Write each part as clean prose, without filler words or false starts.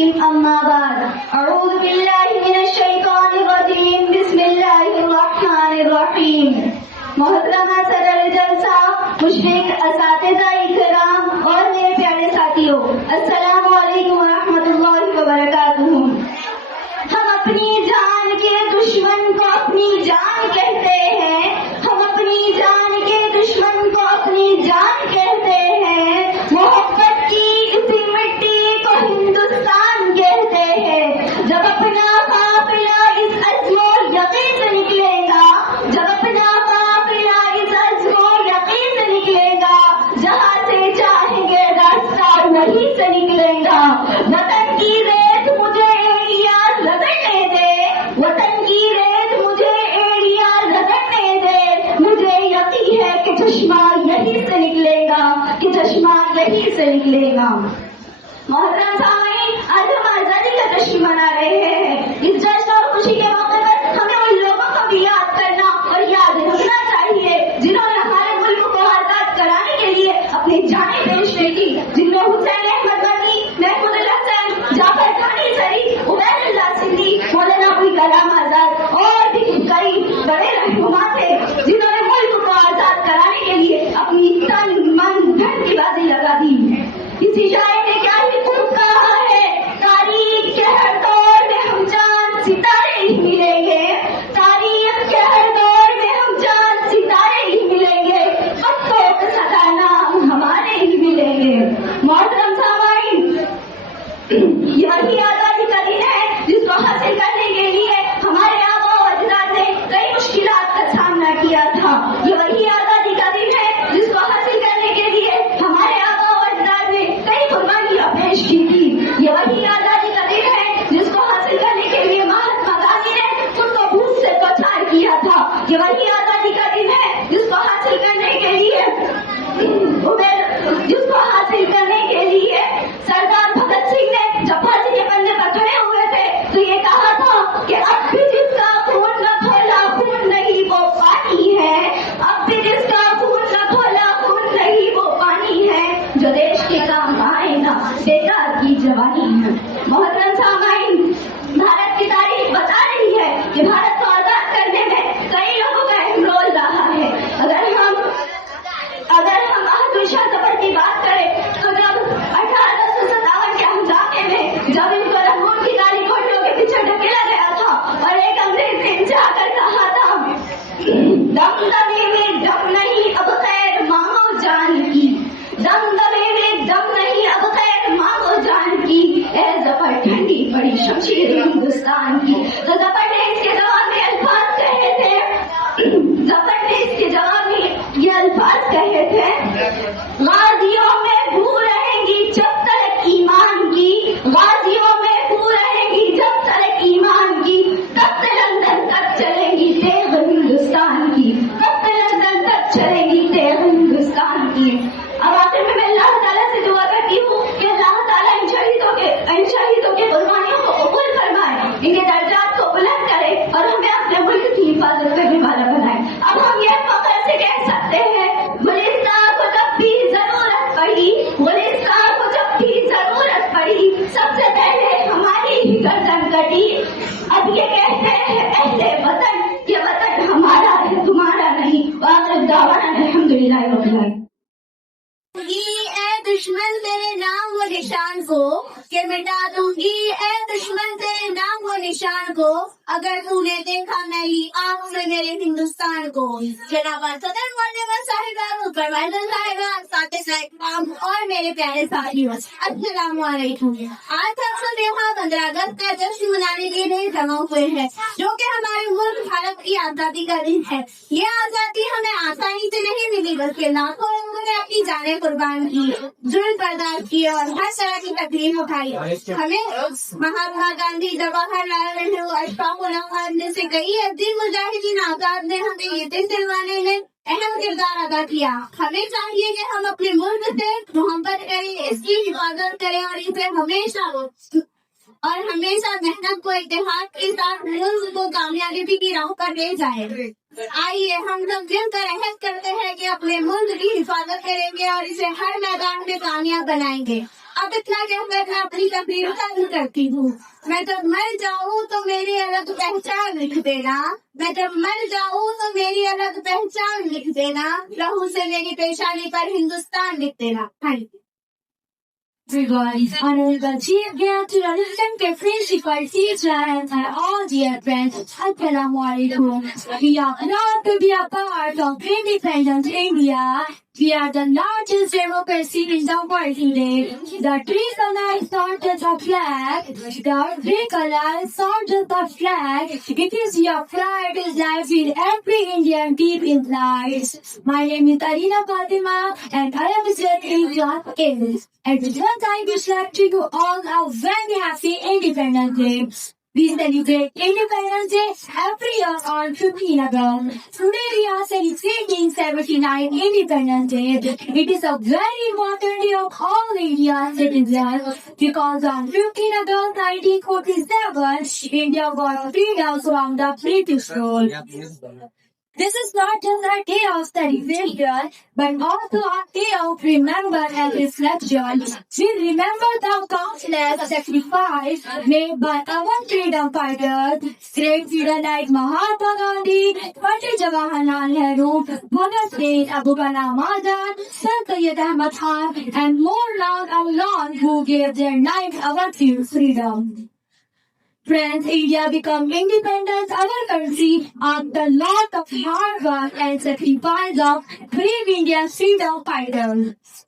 الرجيم أما بعد أعوذ بالله من الشيطان الرجيم بسم الله الرحمن الرحيم محترمہ صدر جلسہ، مشرق اساتذہ اکرام اور میرے پیارے ساتھیوں، السلام علیکم ورحمۃ اللہ وبرکاتہ۔ ہم اپنی جان کے دشمن کو اپنی جان کہتے ہیں، ہم اپنی جان کے دشمن کو اپنی جان کہتے ہیں، محبت کی اسی مٹی کو ہندوستان کہتے ہیں۔ جب اپنا قافلہ اس عزم و یقین سے نکلے گا، جب اپنا قافلہ اس عزم و یقین سے نکلے گا، جہاں سے چاہیں گے راستہ وہیں سے نکلے گا۔ وطن کی ریت مجھے ایڑیاں رگڑنے دے، وطن کی ریت مجھے ایڑیاں رگڑنے دے، مجھے یقین ہے کہ چشمہ یہیں سے نکلے گا، کہ چشمہ یہیں سے نکلے گا۔ محترم سامعین، آج ہم آزادی کا جشن منا رہے ہیں۔ اس جشن اور خوشی کے موقع پر ہمیں ان لوگوں کو بھی یاد کرنا اور یاد رکھنا چاہیے جنہوں نے ہمارے ملک کو آزاد کرانے کے لیے اپنی جانیں پیش نہیں کی، جن میں حسین احمد مدنی، محمود الحسن، جعفر تھانی سری، عبید اللہ سندھی، مولانا ابوال کلام آزاد اور بھی کئی بڑے رہنما تھے جنہوں نے ملک کو آزاد کرانے کے لیے اپنی تن من دھن کی بازی لگا دی۔ اسی شاعر نے کیا ہی خوب کہا ہے، تاریخ کے ہر دور میں ہم چاند ستارے ہی ملیں گے، تاریخ کے ہر دور میں ہم چاند ستارے ہی ملیں گے، پتوں کا سدا نام ہمارے ہی ملیں گے۔ محترم سامعین، یہ وہی آزادی کا دن ہے جس کو حاصل کرنے کے لیے ہمارے آباء و اجداد نے کئی مشکلات کا سامنا کیا تھا۔ یہ وہی آزادی کا دن ہے جس کو حاصل کرنے کے لیے ہمارے آباء و اجداد نے کئی قربانیاں پیش کی تھی۔ یہ وہی آزادی کا دن ہے جس کو حاصل کرنے کے لیے مہاتما گاندھی نے خود کو بھوک سے دوچار کیا تھا۔ یہ وہی آزادی کا دن ہے جس کو حاصل کرنے کے لیے سردار بھگت سنگھ نے جب پھانسی کے پنجے پر چڑھے ہوئے تھے تو یہ کہا تھا کہ اب بھی جس کا خون نہ کھولا خون نہیں وہ پانی ہے، اب بھی جس کا خون نہ کھولا خون نہیں وہ پانی ہے، جو دیش کے کام آئے نا بیکار کی جوانی ہے۔ محترم سامعین، بھارت کی تاریخ بتا رہی ہے کہ بھارت کو آزاد کرنے میں کئی لوگوں کا اہم رول رہا ہے۔ اگر ہم بہادر شاہ ظفر کی بات کریں تو جب 1857 کے ہنگامے میں جب ان کو رنگون کی کالی کوٹھیوں کے پیچھے ڈھکیلا گیا تھا اور ایک انگریز نے ان سے آ کر کہا تھا، دم دمے میں دم نہیں اب خیر مانگو جان کی، دم دمے میں دم نہیں اب خیر مانگو جان کی، اے ظفر ٹھنڈی پڑی شمشیر ہندوستان کی۔ تو ظفر نے اس کے جواب میں الفاظ کہے تھے، ظفر نے اس کے جواب میں یہ الفاظ کہے تھے، غازیوں میں بھو رہیں گی جب تک ایمان کی، غازیوں میں بھو رہیں گی جب تک ایمان کی، تب سے لندن تک چلیں گی تیغ ہندوستان کی، تب سے لندن تک چلیں گی تیغ ہندوستان کی۔ اب آخر میں اللہ تعالیٰ سے دعا کرتی ہوں کہ اللہ تعالیٰ ان شہیدوں کے قربانیوں کو قبول فرمائے، ان کے درجات کو بلند کرے اور ہمیں اپنے ملک کی حفاظت کرنے والا بنائے۔ اب ہم یہ فخر سے کہہ سکتے ہیں، گلستان کو جب بھی ضرورت پڑی، گلستان کو جب بھی ضرورت پڑی، سب سے پہلے ہماری ہی گردن کٹی۔ اب یہ کہتے ہیں اہل وطن، یہ وطن ہمارا ہے تمہارا نہیں۔ وآخر دعوانا الحمدللہ رب العالمین۔ اے دشمن تیرے نام و نشان کو کہ مٹا دوں گی، اے دشمن تیرے نام و نشان کو اگر تو نے دیکھا میری آنکھ سے میرے ہندوستان کو۔ جناب صدر معلم صاحبان، پروائزر صاحبان، ساتھ صاحبان اور میرے پیارے ساتھیوں، السلام علیکم۔ آج ہم سب یہاں 15 اگست کا جشن منانے کے لیے جمع ہوئے ہیں، جو کہ ہمارے ملک بھارت کی آزادی کا دن ہے۔ یہ آزادی ہمیں آسانی سے نہیں ملی، بلکہ لاکھوں لوگوں نے اپنی جانیں قربان کی، ظلم برداشت کیے اور ہر طرح کی تکلیف اٹھائی۔ ہمیں مہاتما گاندھی، جواہر لال نہرو، اشفاق اللہ خان جیسے کئی عظیم مجاہدین آزاد نے ہمیں یہ دن دلوانے میں اہم کردار ادا کیا۔ ہمیں چاہیے کہ ہم اپنے ملک سے محبت کریں، اس کی حفاظت کریں اور اسے ہمیشہ محنت کو اتحاد کے ساتھ ملک کو کامیابی کی راہ پر لے جائیں۔ آئیے ہم سب مل کر عہد کرتے ہیں کہ اپنے ملک کی حفاظت کریں گے اور اسے ہر میدان میں کامیاب بنائیں گے۔ अब इतना कहकर मैं अपनी तकरीर खत्म करती हूँ। मैं जब मर जाऊँ तो मेरी अलग पहचान लिख देना, मैं जब मर जाऊँ तो मेरी अलग पहचान लिख देना, लहू से मेरी पेशानी पर हिंदुस्तान लिख देना। Thank you. Everybody, honorable chief guest to the respected principal teacher and all dear friends, Assalamu alaikum. We are proud to be a part of independent India. We are the largest democracy in the world today. The three colors aren't just a flag. The three colors aren't just a flag. It is your pride is life in every Indian deep inside. My name is Arina Fatima and I am studying class 8. At this time, we like to you all a very happy Independence Day. We celebrate Independence Day every year on 15 August. Today we are celebrating 79 Independence Day. It is a very important day of all Indian citizens because on 15 August 1947, India got freedom from the British rule. This is not just a day of celebration, but also a day of remembrance and reflection. We remember the countless sacrifices made by our freedom fighters, great leaders like Mahatma Gandhi, Pandit Jawaharlal Nehru, Bhagat Singh, Abu Kalam Azad, Sir Syed Ahmad Khan, and more along who gave their lives our freedom. Friends, India became independent, our country, after lot of hard work and sacrifice of brave Indian freedom fighters.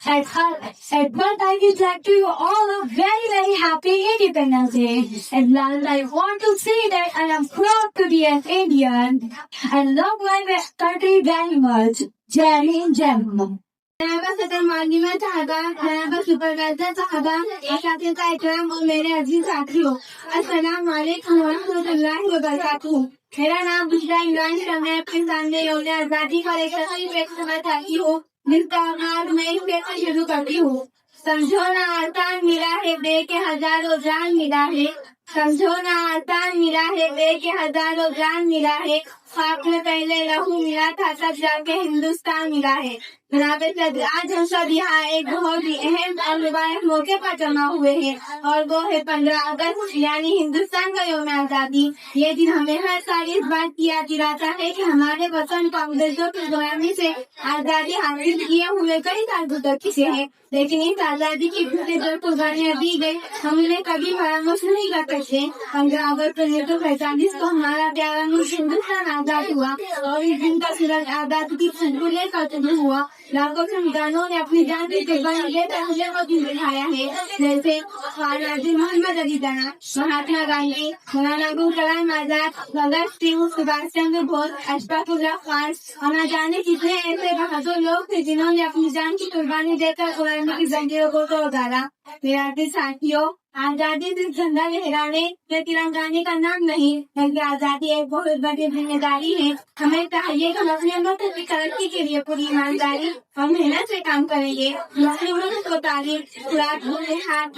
At first, I would like to you all a very, very happy Independence Day. And last, I want to say that I am proud to be an Indian and love my country very much. Jai Hind, Jai Hind. सदर मालिमा साहबा, supervisor साहबा, असातिज़ा इकराम और मेरे अजीज साथियों, अस्सलाम वालेकुम व रहमतुल्लाहि व बरकातुहू। मेरा नाम बुशरा इमरान शाह है। अपने सामने यौम आज़ादी का एक तस्वीर पेश करना चाहती हूँ, जिसका आगाज मैं इस पेश से शुरू करती हूँ। समझो ना आसान मिला है दे के हजारों जान मिला है, समझो ना आसान मिला है दे के हजारों जान मिला है, खाक में पहले लहू मिला था तब जाके हिंदुस्तान मिला है। आज हम सब यहाँ एक बहुत ही अहम और मुबारक मौके पर जमा हुए हैं और वो है 15 अगस्त यानी हिंदुस्तान का यौम आज़ादी। ये दिन हमें हर साल इस बात की याद दिलाता है कि हमारे वतन को अंग्रेजों की गुलामी से आज़ादी हासिल किए हुए कई साल गुजर चुके हैं, लेकिन इस आज़ादी की खुशी जो कुर्बानियाँ दी गई हम उन्हें कभी फरामोश नहीं कर सकते। 15 अगस्त 1947 को हमारा प्यारा मुल्क हिंदुस्तान आजाद हुआ और इस दिन का सूरज आजादी की खुशबू लेकर शुरू हुआ। लाखों संविधानों ने अपनी जान की कुर्बानी देकर हमें को दिन दिखाया है, जैसे मोहम्मद अली जना, महात्मा गांधी, मौलाना अबुल कलाम आजाद, भगत सिंह, सुभाष चंद्र बोस, अशफाकुल्लाह खान और न जाने कितने ऐसे बहादुर लोग थे जिन्होंने अपनी जान की कुर्बानी देकर गुलामी की जंजीरों को तोड़ डाला। मेरे साथियों, आजादी सिर्फ झंडा लहराने या तिरंगाने का नाम नहीं, बल्कि आजादी एक बहुत बड़ी जिम्मेदारी है। हमें चाहिए कि हम अपने मुल्क की तरक्की के लिए पूरी ईमानदारी और मेहनत से काम करेंगे। अपने मुल्क को तारीफ,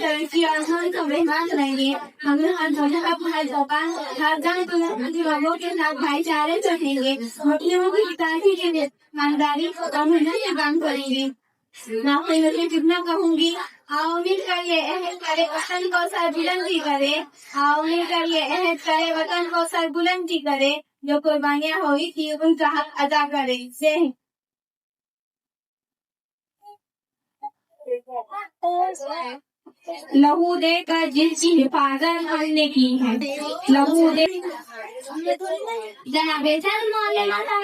तरक्की और को मेहमान बनाएंगे। हमें हर जगह हर जबान हर जान लोगों के साथ भाईचारे से रहेंगे। अपने मुल्क की तरक्की के लिए ईमानदारी और मेहनत से काम करेंगे। मैं कितना कहूँगी, आओ मिलकर ये अहद करे वतन को सर बुलंदी करे, आओ मिलकर ये अहद करे वतन को सर बुलंदी करे, जो कुर्बानियाँ हुई थी उनका हक अदा करे। जय हिंद। लहू देकर जिसकी हिफाजत हमने की है, लहू दे जनाबे चल मौलाना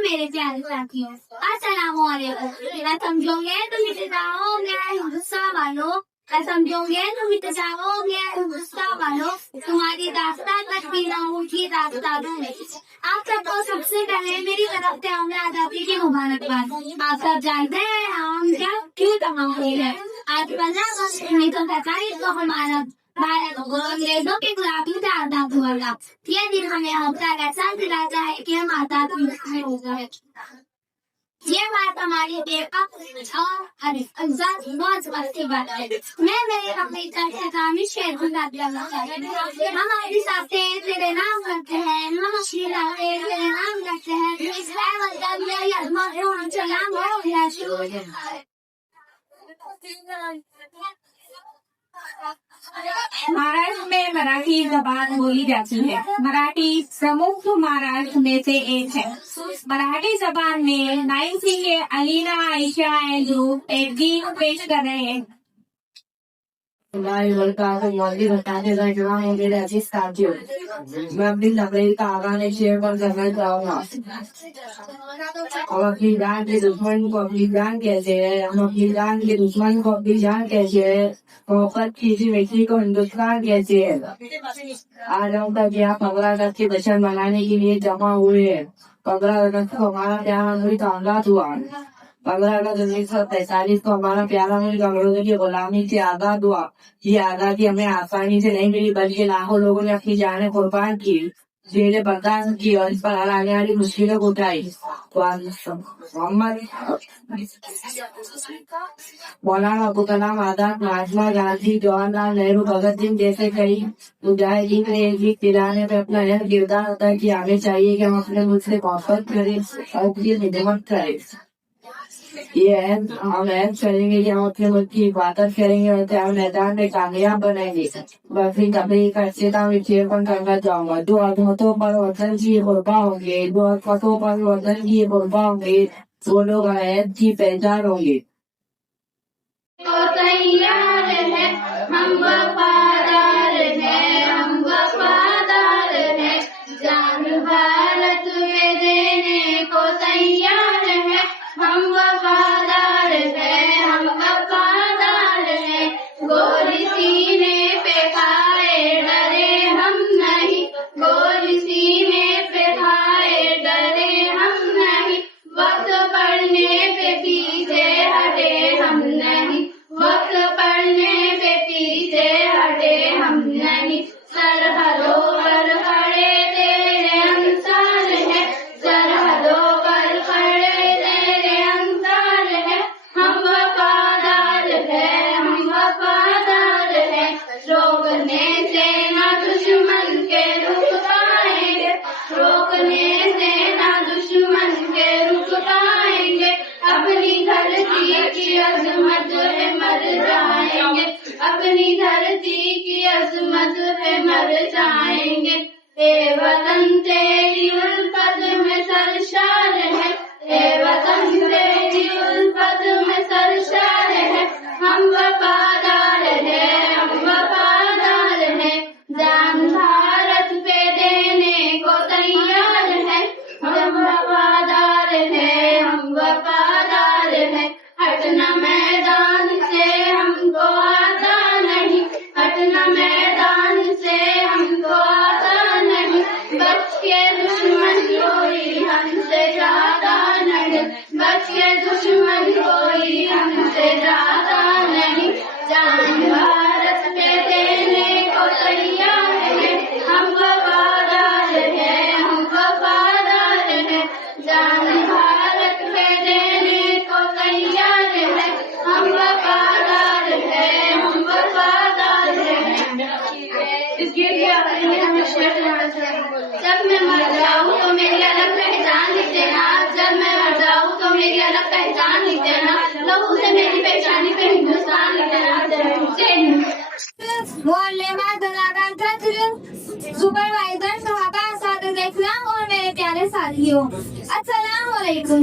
मेरे प्यारे साथियों, अस्सलाम वालेकुम। मैं समझोगे तुम इत्तेजाओ मैं हिंदुस्तान वालों, मैं समझोगे तुम इत्तेजाओ मैं हिंदुस्तान वालों, तुम्हारी दास्तान तकबीर की दास्तान है। आप सबको सबसे पहले मेरी तरफ से हमने आजादी की मुबारकबाद। आप सब जानते हैं हम क्या क्यों जमा हुए हैं। आज 15 अगस्त 1947 को हमारा भारत अंग्रेजों की गुलामी से आजाद हुआ था। ये दिन हमें हमेशा एहसास दिलाता है कि हम आजाद हो गए। ये बात हमारी बहुत अच्छी बात है। मैं मेरे अपनी तरह शेर हमारे साथ तेरे नाम करते हैं, हम तेरे नाम करते हैं। महाराष्ट्र में मराठी जबान बोली जाती है। मराठी प्रमुख महाराष्ट्र में से एक है। मराठी जबान में नाइम सिंह के अलीना आयशा एंड ग्रुप एक गीत पेश कर रहे हैं। मौलवी बताने का जवाब है मेरे अजीज साथियों, मैं अपनी तकरीर का आगाज़ शेयर पर करना चाहूँगा। हम अपनी जान के दुश्मन को अपनी जान कहते हैं, हम अपनी जान के दुश्मन को अपनी जान कहते हैं, मोहब्बत किसी व्यक्ति को हिंदुस्तान कहते हैं। आज हम तक यहाँ 15 अगस्त के जश्न मनाने के लिए जमा हुए हैं। 15 अगस्त को हमारा प्यारा मुल्क आज़ाद हुआ। 15 अगस्त 1945 को हमारा प्यारा मुल्क अंग्रेजों की गुलामी से आजाद हुआ। ये आजादी हमें आसानी से नहीं मिली, बल्कि लाखों लोगों ने अपनी जानें कुर्बान की, जेलें बर्दाश्त की और इस पर आने वाली मुश्किलों को उठाई। मौलाना अबुल कलाम आजाद, महात्मा गांधी, जवाहरलाल नेहरू, भगत सिंह जैसे कई मुजाहिदीन ने एक दिलाने में अपना अहम किरदार अदा किया। हमें चाहिए कि हम अपने मुल्क से मोहब्बत करें और उसकी खिदमत करें। हम अहम करेंगे कि हम अपने मुल्क की हिफाजत करेंगे और हम मैदान में कामयाब बनेंगे। मैं अपनी तकरीर का इख्तिताम शेयर करना चाहूँगा। जो अजमतों पर वतन की कुर्बा होंगे, जो अजमतों पर वतन की कुर्बा होंगे, वो लोग अहद की पहचान होंगे। तो तैयार है, हम वफादार है, हम वफादार है, जान भारत में देने को तैयार है, हम वफादार है, हम वफादार है, गोली सीने पे खाए डरे हम नहीं, गोली सीने पे खाए डरे हम नहीं, वक्त पड़ने पे पीछे हटे हम नहीं, वक्त पड़ने पे पीछे हटे हम नहीं, सरहदों पर खड़े तेरे अंसार है, सरहदों पर खड़े तेरे अंसार है, हम वफादार है, हम वफादार है, रोकने से ना दुश्मन के रुक पाएंगे, रोकने से ना दुश्मन के रुक पाएंगे, अपनी धरती की अजमत है मर जाएंगे, अपनी धरती की अजमत है मर जाएंगे, ए वतन तेरी उल्फत में सरशार है, ए वतन तेरी उल्फत में सरशार है, हम वफादार है, हम वफादार है, जान भारत पे देने को तैयार है, हम वफादार है, हम वफादार है, हटना मैदान से हमको आता नहीं, हटना मैदान से हमको आता नहीं, बच के दुश्मन कोई हमसे जाता नहीं, बच के दुश्मन कोई हमसे जाता नहीं, जान भारत पे देने को तैयार है, हम वफादार है, हम वफादार है, जान भारत पे देने को तैयार है, हम वफादार है, हम वफादार है। इसके लिए हमें जब मैं मर जाऊँ तो मेरी अलग पहचान लिख देना, जब मैं मर जाऊँ तो मेरी अलग पहचान लिख देना, लहू से मेरी पहचानी पे हिंदुस्तान लिख देना। सुपरवाइजर सहाबा सादत इस्लाम और मेरे प्यारे साथियों, अस्सलाम वालेकुम।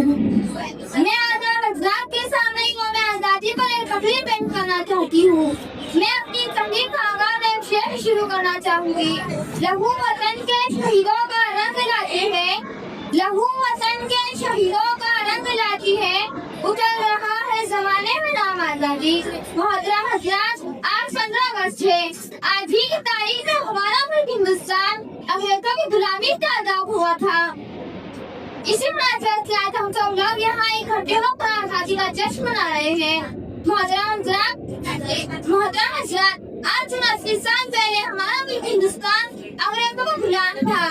मैं आज आप के सामने कौम आजादी पर एक तकरीर पेश करना चाहती हूँ। मैं अपनी तकरीर का आगाज एक शेर शुरू करना चाहूंगी। लहू वतन के शहीदों का रंग लाती है, लहू वतन के शहीदों का रंग लाती है, उतर रहा है जमाने में नाम आजादी। मोहतरम हज़रात, आज 15 अगस्त है। आज ही की तारीख में हमारा मुल्क हिंदुस्तान अंग्रेजों की गुलामी से आजाद हुआ था। इसी मुनासिबत से आज हम सब लोग यहाँ इकट्ठे होकर आजादी का जश्न मना रहे हैं। मोहतरम हज़रात, आज 89 साल पहले हमारा मुल्क हिंदुस्तान अंग्रेजों का गुलाम था।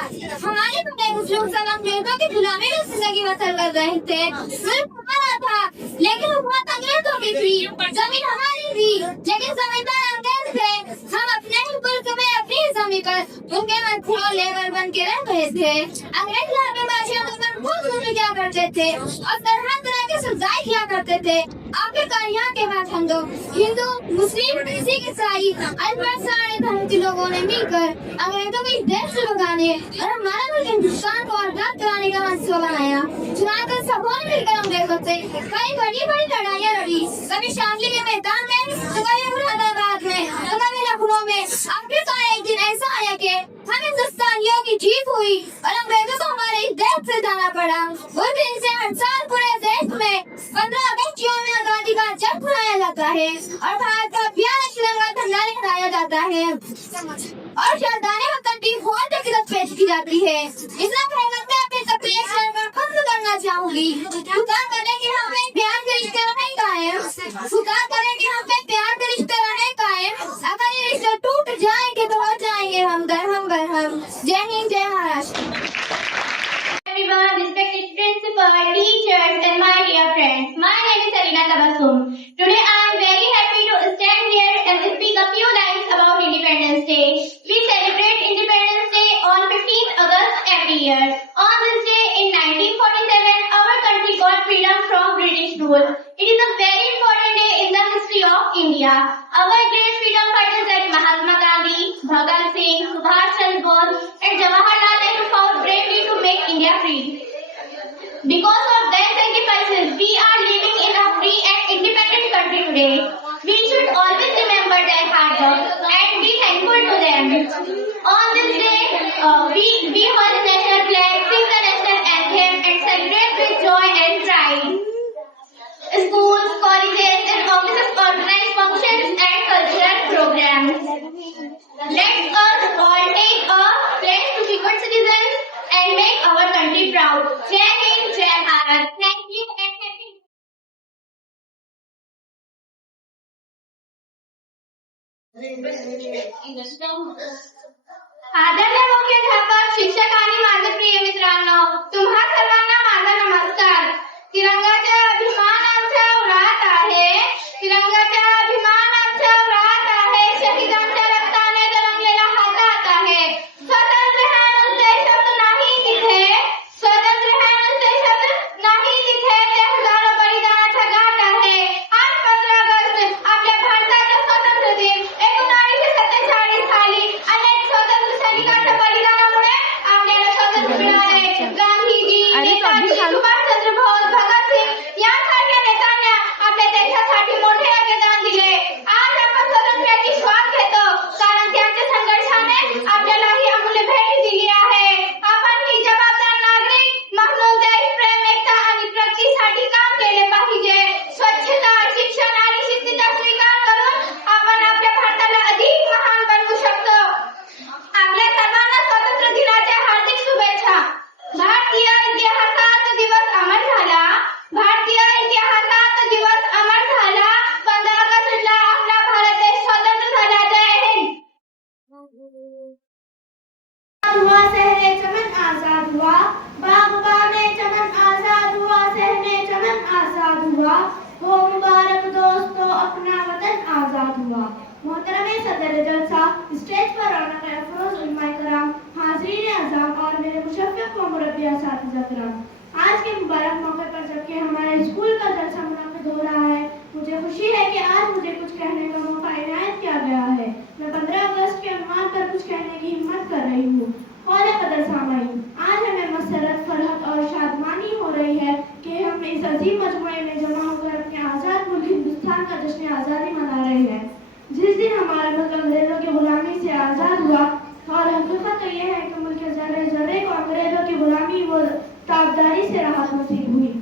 हमारे बड़े बुजुर्ग सब अंग्रेजों की गुलामी में जिंदगी बसर कर रहे थे। मुल्क हमारा था लेकिन हुकूमत अंग्रेजों की थी, जमीन हमारी थी लेकिन जमींदार अंग्रेज थे। हम अपने ही मुल्क में अपनी ही जमीन पर उनके मजदूर लेबर बन के रह रहे थे। अंग्रेज लाभ बादशाह खूब जुल्म किया करते थे और तरह तरह के सजाएं किया करते थे। आखिरकार यहाँ के बाद हम लोग हिंदू, मुस्लिम, सिख, ईसाई, अनपढ़ सारे धर्म के लोगों ने मिलकर अंग्रेजों को इस देश से भगाने और हमारा मुल्क हिंदुस्तान को आजाद कराने का मंसूबा बनाया। चुनाव सबों ने मिलकर अंग्रेजों से कई बड़ी बड़ी लड़ाइयाँ लड़ी, कभी शामली के मैदान में, तो कभी मुरादाबाद में, तो कभी लखनऊ में। आखिरकार एक दिन ऐसा आया कि हम हिंदुस्तानियों की जीत हुई और अंग्रेजों को हमारे इस देश से जाना पड़ा। उस दिन से हर साल पूरे देश में 15 अगस्त में आजादी का जश्न मनाया जाता है और भारत का प्यारा तिरंगा झंडा लहराया जाता है और शादाने वतन की फौज की तरफ पेश की जाती है। इतना कहकर मैं अपनी तकरीर खत्म करना चाहूंगी। स्वीकार करें कि हम एक प्यार के रिश्ते नहीं कायम, स्वीकार करें कि हम एक प्यार के रिश्ते नहीं कायम। अगर ये रिश्ते टूट जाएंगे तो हो जाएंगे हम बरहम। जय हिंद, जय Maharashtra. Everyone, respected principal, teachers, and my dear friends. My name is Alina Tabassum. Today I am very happy to stand here and speak a few lines about Independence Day. We celebrate Independence Day on 15th August every year. On this day in 1947, our country got freedom from British rule. It is a very important day in the history of India. Our great freedom fighters like Mahatma Gandhi, Bhagat Singh, Subhash Chandra Bose, and Jawaharlal Nehru fought bravely to make India free. Because of their sacrifices, we are living in a free and independent country today. We should always remember their hard work and be thankful to them. On this day, we hold the national flag, sing the national anthem, and celebrate with joy and pride. Schools, colleges, and offices organize functions and cultural programs. Let us all take a pledge to be good citizens and make our country proud. Jai Hind, Jai Bharat. Thank you and happy. आदरणीय मुख्याध्यापक, शिक्षक आणि माझे प्रिय मित्रांनो, तुम्हा सर्वांना माझा नमस्कार. तिरंगाचा अभिमान आमच्या उरात आहे, तिरंगाचा अभिमान आमच्या उरात आहे, शहीदांच्या रक्ताने तरंगलेला हातात आहे. स्वतंत्र हा नुसते शब्द नाही तिथे, स्वतंत्र हा नुसते शब्द नाही तिथे, ते हजारो बलिदानाचा घाट आहे. आज 15 ऑगस्ट आपल्या भारताचा स्वातंत्र्य दिन 1947 साली अनेक स्वातंत्र्य सैनिकांच्या बलिदानामुळे आपल्याला स्वातंत्र्य मिळाले. गांधीजी, नेताजी, सुभाषचंद्र बोस, भगत सिंग यांसारख्या नेत्यांनी आपल्या देशासाठी मोठे योगदान दिले. आज आपण स्वातंत्र्याची श्वास घेतो कारण त्यांच्या संघर्षाने आपल्याला ही अमूल्य भेट दिली आहे. आपण ही जबाबदार नागरिक म्हणून देश प्रेम, एकता आणि प्रगतीसाठी काम केले पाहिजे. स्वच्छता, शिक्षण आणि शिस्तीचा स्वीकार करून आपण आपल्या भारताला अधिक महान बनवू शकतो. आपल्या सर्वांना स्वातंत्र्य दिनाच्या हार्दिक शुभेच्छा. भारतीय इतिहासात दिवस अमर झाला, भारतीय इतिहासात दिवस अमर झाला. 15 ऑगस्टला आपला भारत देश स्वतंत्र झाला. जय हिंद. हुआ सहने चमन आजाद हुआ, बागबाने चमन आजाद हुआ, सहने चमन आजाद हुआ. हो मुबारक दोस्तों, अपना वतन आजाद हुआ. मोहतरम सदर जलसा, स्टेज पर रौनक अफरोज उलमा कराम, हाज़रीन आज़ाम और मेरे मुशफ़्फ़िक़ व मुरब्बिया साथिज़ा किराम, आज के मुबारक मौके पर जबकि हमारे स्कूल का जलसा मुनक़िद हो रहा है, मुझे खुशी है कि आज मुझे कुछ कहने का मौका इनायत किया गया है. मैं 15 अगस्त के अनुमान पर कुछ कहने की हिम्मत कर रही हूँ. कौले कदर सामाईन, आज हमें मसरत, फरहत और शादमानी हो रही है कि हम इस अजीम मजमुए में जमा होकर अपने आज़ाद मुल्क हिंदुस्तान का जश्न आज़ादी मना रहे हैं. जिस दिन हमारा मुल्क अंग्रेजों की गुलामी से आज़ाद हुआ, और हकीकत तो यह है कि मुल्क जर्रे जर्रे को अंग्रेजों की गुलामी व ताबदारी से राहत नसीब हुई.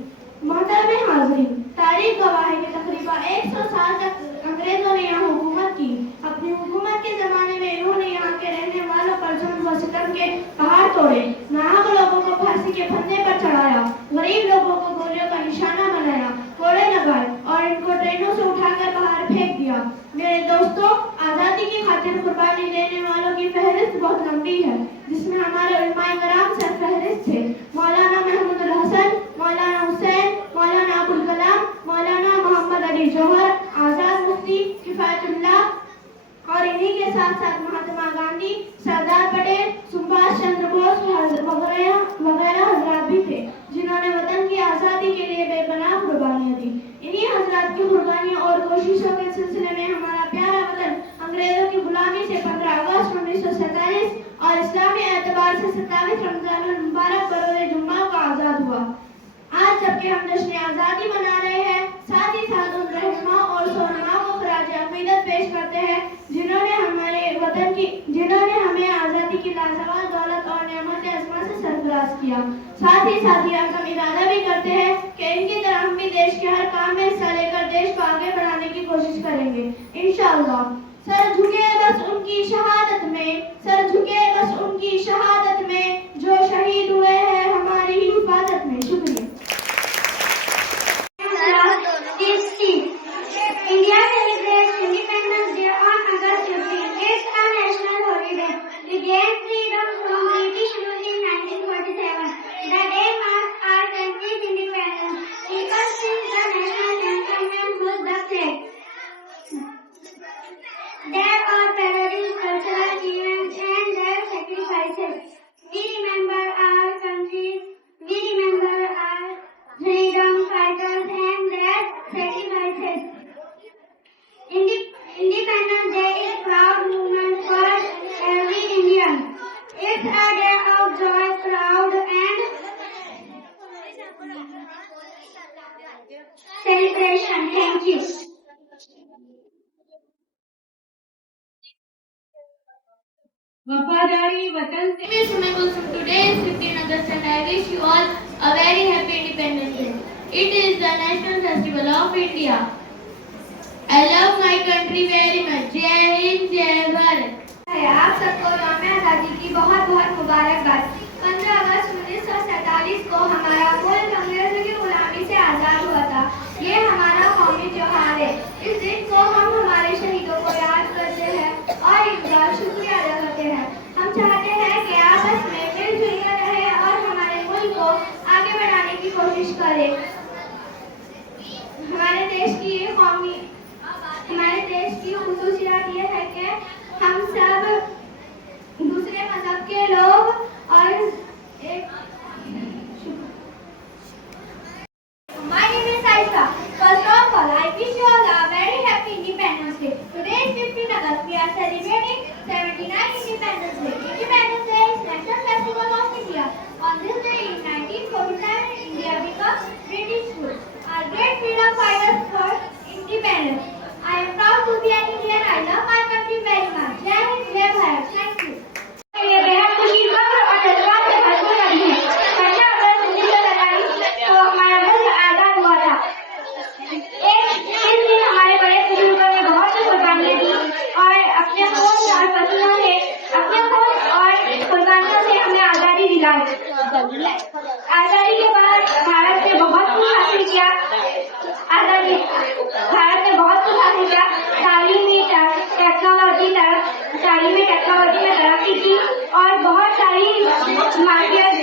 मोहतरम हाज़रीन, तारीख गवाह है कि तकरीबन 100 साल तक अंग्रेजों ने यहाँ हुकूमत की. अपनी हुकूमत के ज़माने में इन्होंने यहाँ के रहने वालों पर जुल्म व सितम के पहाड़ तोड़े, नाहक लोगों को फांसी के फंदे पर चढ़ाया, गरीब लोगों को गोलियों का निशाना बनाया, कोड़े लगाए और इनको ट्रेनों से उठाकर बाहर फेंक दिया. मेरे दोस्तों, आज़ादी की खातिर कुर्बानी देने वालों की फहरिस्त बहुत लंबी है, जिसमें हमारे उलमाए कराम सरफहरिस्त थे. मौलाना महमूद हसन, मौलाना हुसैन, मौलाना अबुल कलाम, मौलाना मोहम्मद अली जौहर, आज़ाद मुफ्ती, किफ़ायतुल्लाह और इन्हीं के साथ साथ महात्मा गांधी, सरदार पटेल, सुभाष चंद्र बोस वगैरह हजरात भी थे, जिन्होंने वतन की आज़ादी के लिए बेपनाह कुर्बानी इन्हीं हजरात की कुर्बानियों और कोशिशों के सिलसिले में हमारा प्यारा वतन अंग्रेजों की गुलामी से 15 अगस्त 1947 और इस्लामी एतबार से 27 रमजान मुबारक बरोज़ जुम्मा को आज़ाद हुआ। आज जबकि हम जश्न आज़ादी मना रहे हैं, साथ ही साथ उन रहनुमा और सोनमा को खराज अक़ीदत पेश करते हैं जिन्होंने हमें आज़ादी की लाजवाब दौलत और नेमत अज़मा से सरफराज किया। साथ ही हम इरादा भी करते हैं कि इनकी तरह हम भी देश के हर काम में हिस्सा लेकर देश को आगे बढ़ाने की कोशिश करेंगे इंशाअल्लाह। सर झुके बस उनकी शहादत में जो शहीद हुए हैं हमारी हिफाजत में। शुक्रिया। India celebrates Independence Day on August 15. It's a national holiday. We gained freedom from British rule in 1947. The day marks our country's independence. People sing the national anthem and hold the flag. There are parades, cultural events, and their sacrifices. We remember our country. We remember our freedom fighters and their sacrifices. Independence Day is a proud moment for every Indian. It's a day of joy, proud and celebration. Thank you. वफादारी वतन से Miss Kulsum, today is 15 August and I wish you all a very happy Independence Day. It is the national festival of India. I love my country very much. जय हिंद, जय भारत। आप सबको यौम आज़ादी की बहुत बहुत मुबारकबाद। 15 अगस्त 1947 को हमारा मुल्क अंग्रेजों की गुलामी से आज़ाद हुआ था। ये हमारा कौमी त्योहार है। इस दिन को हम हमारे शहीदों को याद करते हैं और इनका शुक्रिया अदा करते हैं। हम चाहते हैं कि आपस में मिलजुल कर रहें और हमारे मुल्क को आगे बढ़ाने की कोशिश करें। हमारे देश की खुसूसियत ये है कि हम सब दूसरे मजहब के लोग और एक My name is Aisha. First of all, I wish you all a very happy Independence Day. Today is 15 August. We are celebrating 79th Independence Day. Independence Day is National Festival of India. On this day in 1947, India becomes British rule. Our great freedom fighters for independence. I am proud to be an Indian. I love my country very much. Jai Hind, Jai Bharat. Thank you. ये बेहद खुशी खबर और जज्बात से भरपूर लगी है। 15 अगस्त 1947 को हमारा मुल्क आजाद हुआ था। इस दिन हमारे बड़े बुजुर्गों ने बहुत सी कुर्बानियां दी और अपने खून और पसीनों से हमें आजादी दिलाई। आजादी के बाद भारत ने बहुत कुछ हासिल किया। तालीमी टेक्नोलॉजी में तरक्की की और बहुत सारी मार्केट